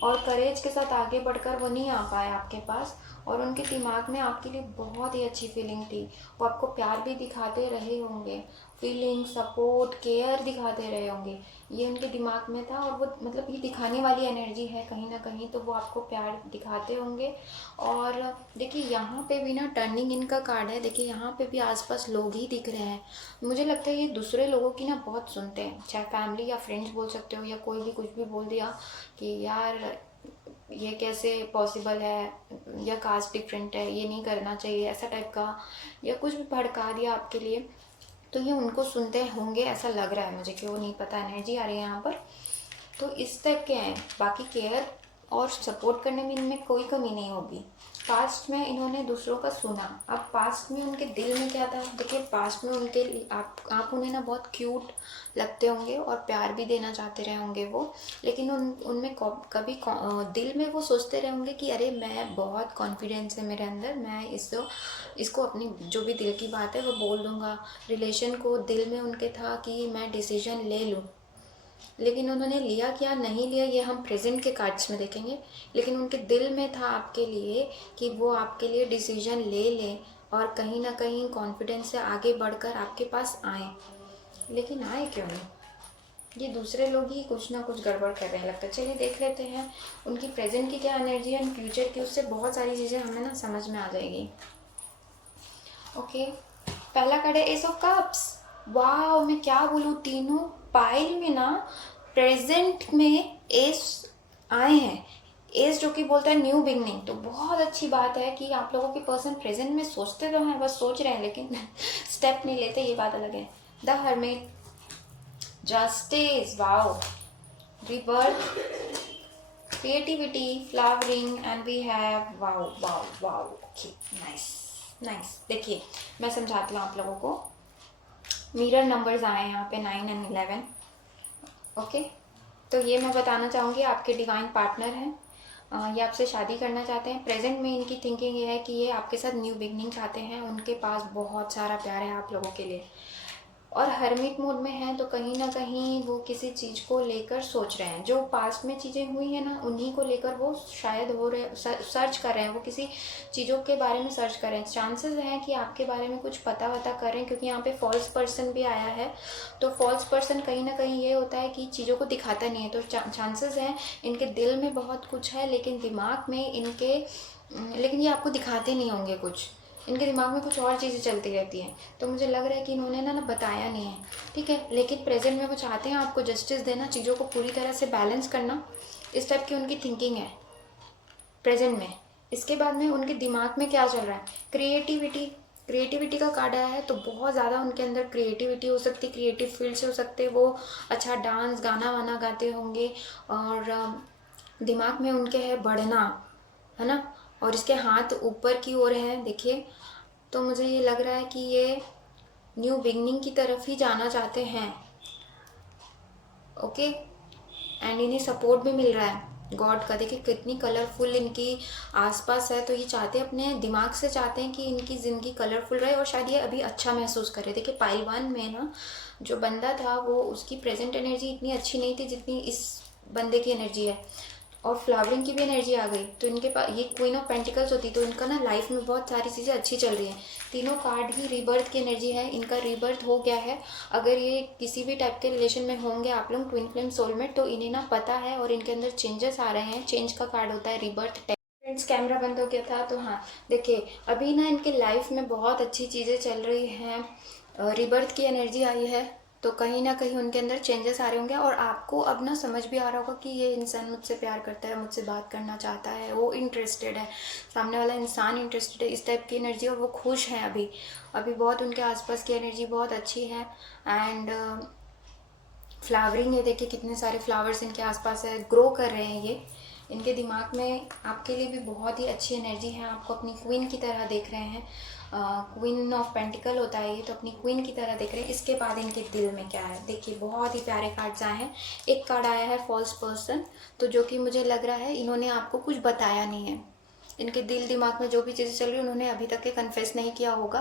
और करेज के साथ आगे बढ़कर वो नहीं आ पाए आपके पास, और उनके दिमाग में आपके लिए बहुत ही अच्छी फीलिंग थी। वो आपको प्यार भी दिखाते रहे होंगे, फीलिंग, सपोर्ट, केयर दिखाते रहे होंगे, ये उनके दिमाग में था। और वो मतलब ये दिखाने वाली एनर्जी है कहीं ना कहीं, तो वो आपको प्यार दिखाते होंगे। और देखिए यहाँ पे भी ना टर्निंग इन का कार्ड है। देखिए यहाँ पे भी आसपास लोग ही दिख रहे हैं। मुझे लगता है ये दूसरे लोगों की ना बहुत सुनते हैं, चाहे फैमिली या फ्रेंड्स बोल सकते हो, या कोई भी कुछ भी बोल दिया कि यार ये कैसे पॉसिबल है, या कास्ट डिफरेंट है, ये नहीं करना चाहिए, ऐसा टाइप का, या कुछ भी भड़का दिया आपके लिए, तो ये उनको सुनते होंगे ऐसा लग रहा है मुझे, कि वो नहीं पता, एनर्जी आ रही है यहाँ पर। तो इस टाइप के हैं। बाकी केयर और सपोर्ट करने में इनमें कोई कमी नहीं होगी। पास्ट में इन्होंने दूसरों का सुना। अब पास्ट में उनके दिल में क्या था, देखिए पास्ट में उनके आप उन्हें ना बहुत क्यूट लगते होंगे और प्यार भी देना चाहते रहे होंगे वो, लेकिन उनमें कभी दिल में वो सोचते रहे होंगे कि अरे मैं बहुत कॉन्फिडेंस है मेरे अंदर, मैं इसको अपनी जो भी दिल की बात है वो बोल दूँगा। रिलेशन को दिल में उनके था कि मैं डिसीजन ले लूँ, लेकिन उन्होंने लिया क्या नहीं लिया ये हम प्रेजेंट के कार्ड्स में देखेंगे। लेकिन उनके दिल में था आपके लिए कि वो आपके लिए डिसीजन ले लें और कहीं ना कहीं कॉन्फिडेंस से आगे बढ़कर आपके पास आए, लेकिन आए क्यों नहीं? ये दूसरे लोग ही कुछ ना कुछ गड़बड़ कर रहे हैं लगता है। चलिए देख लेते हैं उनकी प्रेजेंट की क्या एनर्जी है एंड फ्यूचर की, उससे बहुत सारी चीज़ें हमें ना समझ में आ जाएगी। ओके, पहला कार्ड है एस ऑफ कप्स। वाह, मैं क्या बोलूँ, तीनों पाइल में ना प्रेजेंट में एस आए हैं। एस जो कि बोलता है न्यू बिगनिंग, तो बहुत अच्छी बात है कि आप लोगों के पर्सन प्रेजेंट में सोचते तो हैं, बस सोच रहे हैं लेकिन स्टेप नहीं लेते, ये बात अलग है। The hermit, justice, wow, rebirth, creativity, flowering, and we have wow, okay, nice। देखिए मैं समझाती हूँ आप लोगों को। मिरर नंबर्स आए हैं यहाँ पे 9 एंड 11। ओके, तो ये मैं बताना चाहूँगी आपके डिवाइन पार्टनर हैं, ये आपसे शादी करना चाहते हैं। प्रेजेंट में इनकी थिंकिंग ये है कि ये आपके साथ न्यू बिगनिंग चाहते हैं, उनके पास बहुत सारा प्यार है आप लोगों के लिए। और हर्मिट मोड में हैं तो कहीं ना कहीं वो किसी चीज़ को लेकर सोच रहे हैं, जो पास्ट में चीज़ें हुई हैं ना उन्हीं को लेकर वो शायद हो रहे सर्च कर रहे हैं, वो किसी चीज़ों के बारे में सर्च कर रहे हैं। चांसेस हैं कि आपके बारे में कुछ पता वता कर रहे हैं, क्योंकि यहाँ पे फॉल्स पर्सन भी आया है। तो फॉल्स पर्सन कहीं ना कहीं ये होता है कि चीज़ों को दिखाता नहीं है, तो चांसेस हैं इनके दिल में बहुत कुछ है लेकिन दिमाग में इनके लेकिन ये आपको दिखाते नहीं होंगे कुछ, इनके दिमाग में कुछ और चीज़ें चलती रहती हैं। तो मुझे लग रहा है कि इन्होंने ना बताया नहीं है, ठीक है, लेकिन प्रेजेंट में वो चाहते हैं आपको जस्टिस देना, चीज़ों को पूरी तरह से बैलेंस करना, इस टाइप की उनकी थिंकिंग है प्रेजेंट में। इसके बाद में उनके दिमाग में क्या चल रहा है, क्रिएटिविटी का कार्ड आया है, तो बहुत ज़्यादा उनके अंदर क्रिएटिविटी हो सकती है, क्रिएटिव फील्ड से हो सकते हैं, वो अच्छा डांस गाना वाना गाते होंगे, और दिमाग में उनके है बढ़ना, है ना, और इसके हाथ ऊपर की ओर हैं देखिए। तो मुझे ये लग रहा है कि ये न्यू बिगनिंग की तरफ ही जाना चाहते हैं, ओके। एंड इन्हें सपोर्ट भी मिल रहा है गॉड का, देखिए कितनी कलरफुल इनकी आसपास है। तो ये चाहते हैं, अपने दिमाग से चाहते हैं कि इनकी ज़िंदगी कलरफुल रहे और शायद ये अभी अच्छा महसूस करे। देखिए पाइल 1 में ना जो बंदा था वो, उसकी प्रेजेंट एनर्जी इतनी अच्छी नहीं थी जितनी इस बंदे की एनर्जी है, और फ्लावरिंग की भी एनर्जी आ गई। तो इनके पास ये क्वीन ऑफ पेंटिकल्स होती, तो इनका ना लाइफ में बहुत सारी चीज़ें अच्छी चल रही हैं। तीनों कार्ड ही रीबर्थ की एनर्जी है, इनका रीबर्थ हो गया है। अगर ये किसी भी टाइप के रिलेशन में होंगे आप लोग, ट्विन फ्लेम सोलमेट, तो इन्हें ना पता है और इनके अंदर चेंजेस आ रहे हैं। चेंज का कार्ड होता है रीबर्थ। फ्रेंड्स कैमरा बंद हो गया था, तो हाँ देखिए अभी ना इनके लाइफ में बहुत अच्छी चीज़ें चल रही हैं, रीबर्थ की एनर्जी आई है, तो कहीं ना कहीं उनके अंदर चेंजेस आ रहे होंगे। और आपको अब ना समझ भी आ रहा होगा कि ये इंसान मुझसे प्यार करता है, मुझसे बात करना चाहता है, वो इंटरेस्टेड है, सामने वाला इंसान इंटरेस्टेड है, इस टाइप की एनर्जी, और वो खुश हैं अभी। अभी बहुत उनके आसपास की एनर्जी बहुत अच्छी है। एंड फ्लावरिंग है, देखिए कितने सारे फ्लावर्स इनके आसपास है, ग्रो कर रहे हैं ये। इनके दिमाग में आपके लिए भी बहुत ही अच्छी एनर्जी है, आपको अपनी क्वीन की तरह देख रहे हैं। क्वीन ऑफ पेंटिकल होता है ये, तो अपनी क्वीन की तरह देख रहे हैं। इसके बाद इनके दिल में क्या है, देखिए बहुत ही प्यारे कार्ड्स आए हैं। एक कार्ड आया है फॉल्स पर्सन, तो जो कि मुझे लग रहा है इन्होंने आपको कुछ बताया नहीं है। इनके दिल दिमाग में जो भी चीज़ें चल रही है उन्होंने अभी तक के कन्फेस नहीं किया होगा,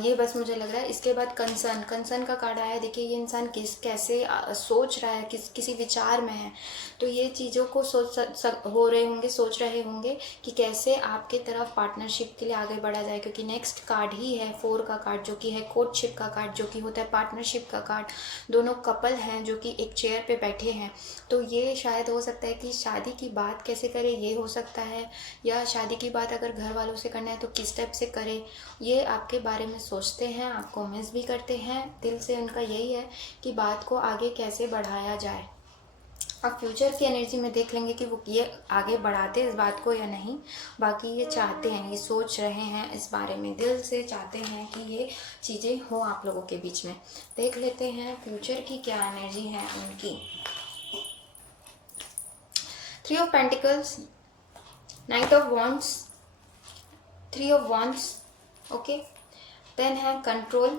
ये बस मुझे लग रहा है। इसके बाद कंसर्न का कार्ड आया है, देखिए ये इंसान कैसे सोच रहा है, किसी विचार में है। तो ये चीज़ों को सोच रहे होंगे कि कैसे आपके तरफ पार्टनरशिप के लिए आगे बढ़ा जाए, क्योंकि नेक्स्ट कार्ड ही है 4 का कार्ड, जो कि है कोर्टशिप का कार्ड, जो कि होता है पार्टनरशिप का कार्ड। दोनों कपल हैं जो कि एक चेयर पे बैठे हैं, तो ये शायद हो सकता है कि शादी की बात कैसे करें, ये हो सकता है, या शादी की बात अगर घर वालों से करना है तो किस टाइप से करें, ये आपके बारे में सोचते हैं, आपको मिस भी करते हैं। दिल से उनका यही है कि बात को आगे कैसे बढ़ाया जाए। अब फ्यूचर की एनर्जी में देख लेंगे कि वो ये आगे बढ़ाते हैं इस बात को या नहीं। बाकी ये चाहते हैं, ये सोच रहे हैं इस बारे में, दिल से चाहते हैं कि ये चीज़ें हो आप लोगों के बीच में। देख लेते हैं फ्यूचर की क्या एनर्जी है उनकी। 3 of pentacles, knight of wands, 3 of wands, okay. Then है कंट्रोल,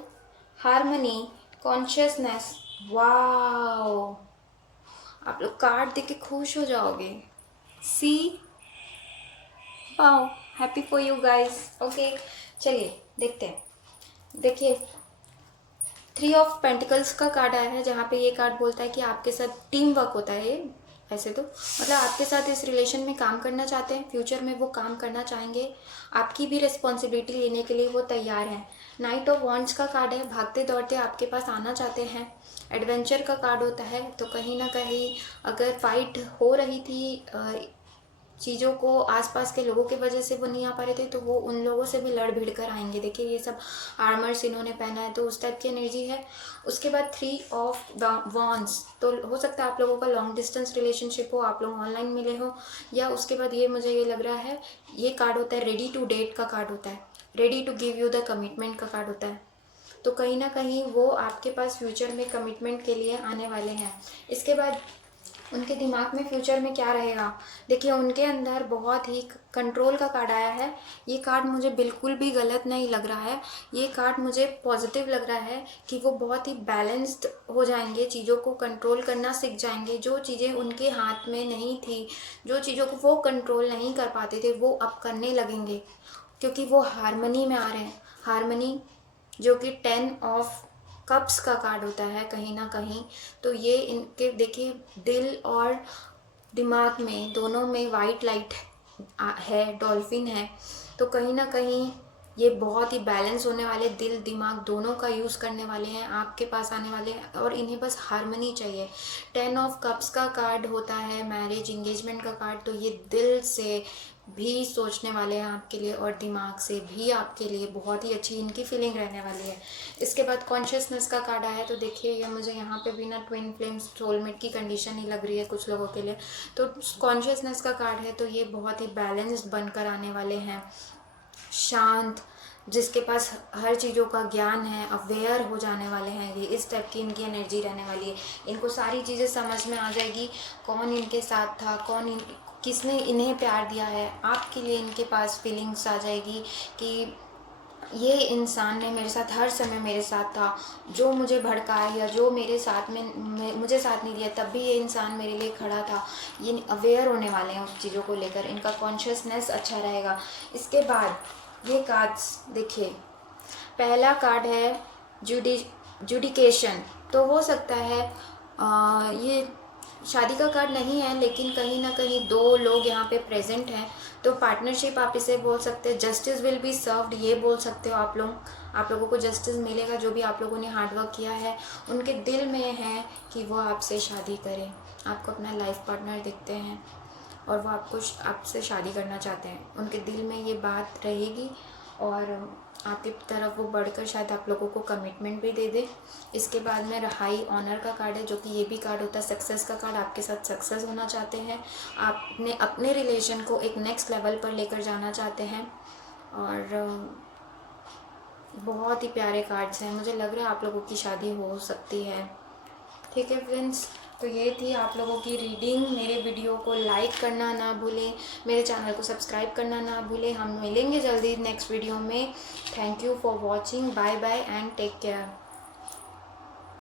हार्मनी, कॉन्शियसनेस। वाओ, आप लोग कार्ड देख के खुश हो जाओगे। See, wow, happy for you guys. Okay चलिए देखते हैं। देखिए 3 ऑफ पेंटिकल्स का कार्ड आया है, जहाँ पे ये कार्ड बोलता है कि आपके साथ टीम वर्क होता है। ये ऐसे तो मतलब आपके साथ इस रिलेशन में काम करना चाहते हैं, फ्यूचर में वो काम करना चाहेंगे, आपकी भी रिस्पॉन्सिबिलिटी लेने के लिए वो तैयार हैं। नाइट ऑफ वॉन्ड्स का कार्ड है, भागते दौड़ते आपके पास आना चाहते हैं। एडवेंचर का कार्ड होता है, तो कहीं ना कहीं अगर फाइट हो रही थी चीज़ों को, आसपास के लोगों की वजह से वो नहीं आ पा रहे थे, तो वो उन लोगों से भी लड़ भिड़ कर आएंगे। देखिए ये सब आर्मर्स इन्होंने पहना है, तो उस टाइप की एनर्जी है। उसके बाद 3 ऑफ वॉन्ड्स, तो हो सकता है आप लोगों का लॉन्ग डिस्टेंस रिलेशनशिप हो, आप लोग ऑनलाइन मिले हो, या उसके बाद ये मुझे ये लग रहा है, ये कार्ड होता है रेडी टू डेट का कार्ड होता है, ready to give you the commitment का कार्ड होता है। तो कहीं ना कहीं वो आपके पास फ्यूचर में कमिटमेंट के लिए आने वाले हैं। इसके बाद उनके दिमाग में फ्यूचर में क्या रहेगा, देखिए उनके अंदर बहुत ही कंट्रोल का कार्ड आया है। ये कार्ड मुझे बिल्कुल भी गलत नहीं लग रहा है, ये कार्ड मुझे पॉजिटिव लग रहा है कि वो बहुत ही बैलेंस्ड हो जाएंगे, चीज़ों को कंट्रोल करना सीख जाएंगे। जो चीज़ें उनके हाथ में नहीं थी, जो चीज़ों को वो कंट्रोल नहीं कर पाते थे, वो अब करने लगेंगे, क्योंकि वो हारमनी में आ रहे हैं। हारमनी जो कि 10 ऑफ कप्स का कार्ड होता है कहीं ना कहीं। तो ये इनके देखिए दिल और दिमाग में दोनों में वाइट लाइट है, डॉल्फिन है। तो कहीं ना कहीं ये बहुत ही बैलेंस होने वाले, दिल दिमाग दोनों का यूज़ करने वाले हैं, आपके पास आने वाले हैं और इन्हें बस हारमनी चाहिए। 10 ऑफ कप्स का कार्ड होता है मैरिज इंगेजमेंट का कार्ड। तो ये दिल से भी सोचने वाले हैं आपके लिए और दिमाग से भी आपके लिए बहुत ही अच्छी इनकी फीलिंग रहने वाली है। इसके बाद कॉन्शियसनेस का कार्ड आया। तो देखिए ये मुझे यहाँ पे भी ना ट्विन फ्लेम्स सोलमेट की कंडीशन ही लग रही है कुछ लोगों के लिए। तो कॉन्शियसनेस का कार्ड है, तो ये बहुत ही बैलेंस्ड बनकर आने वाले हैं, शांत, जिसके पास हर चीज़ों का ज्ञान है, अवेयर हो जाने वाले हैं। ये इस टाइप की इनकी एनर्जी रहने वाली है। इनको सारी चीज़ें समझ में आ जाएगी, कौन इनके साथ था, किसने इन्हें प्यार दिया है। आपके लिए इनके पास फीलिंग्स आ जाएगी कि ये इंसान ने मेरे साथ हर समय मेरे साथ था, जो मुझे भड़काया या जो मेरे साथ में मुझे साथ नहीं दिया तब भी ये इंसान मेरे लिए खड़ा था। ये अवेयर होने वाले हैं उस चीज़ों को लेकर, इनका कॉन्शियसनेस अच्छा रहेगा। इसके बाद ये कार्ड्स देखिए, पहला कार्ड है जुडिकेशन। तो हो सकता है ये शादी का कार्ड नहीं है, लेकिन कहीं ना कहीं दो लोग यहाँ पे प्रेजेंट हैं। तो पार्टनरशिप आप इसे बोल सकते हैं। जस्टिस विल बी सर्व्ड ये बोल सकते हो आप लोगों को जस्टिस मिलेगा। जो भी आप लोगों ने हार्डवर्क किया है, उनके दिल में है कि वो आपसे शादी करें, आपको अपना लाइफ पार्टनर दिखते हैं और वो आपसे शादी करना चाहते हैं। उनके दिल में ये बात रहेगी और आपकी तरफ वो बढ़कर शायद आप लोगों को कमिटमेंट भी दे दे। इसके बाद में हाई ऑनर का कार्ड है, जो कि ये भी कार्ड होता है सक्सेस का कार्ड। आपके साथ सक्सेस होना चाहते हैं, आपने अपने रिलेशन को एक नेक्स्ट लेवल पर लेकर जाना चाहते हैं। और बहुत ही प्यारे कार्ड्स हैं, मुझे लग रहा है आप लोगों की शादी हो सकती है। ठीक है फ्रेंड्स, तो ये थी आप लोगों की रीडिंग। मेरे वीडियो को लाइक करना ना भूलें, मेरे चैनल को सब्सक्राइब करना ना भूलें। हम मिलेंगे जल्दी नेक्स्ट वीडियो में। Thank you for watching, bye bye and take care.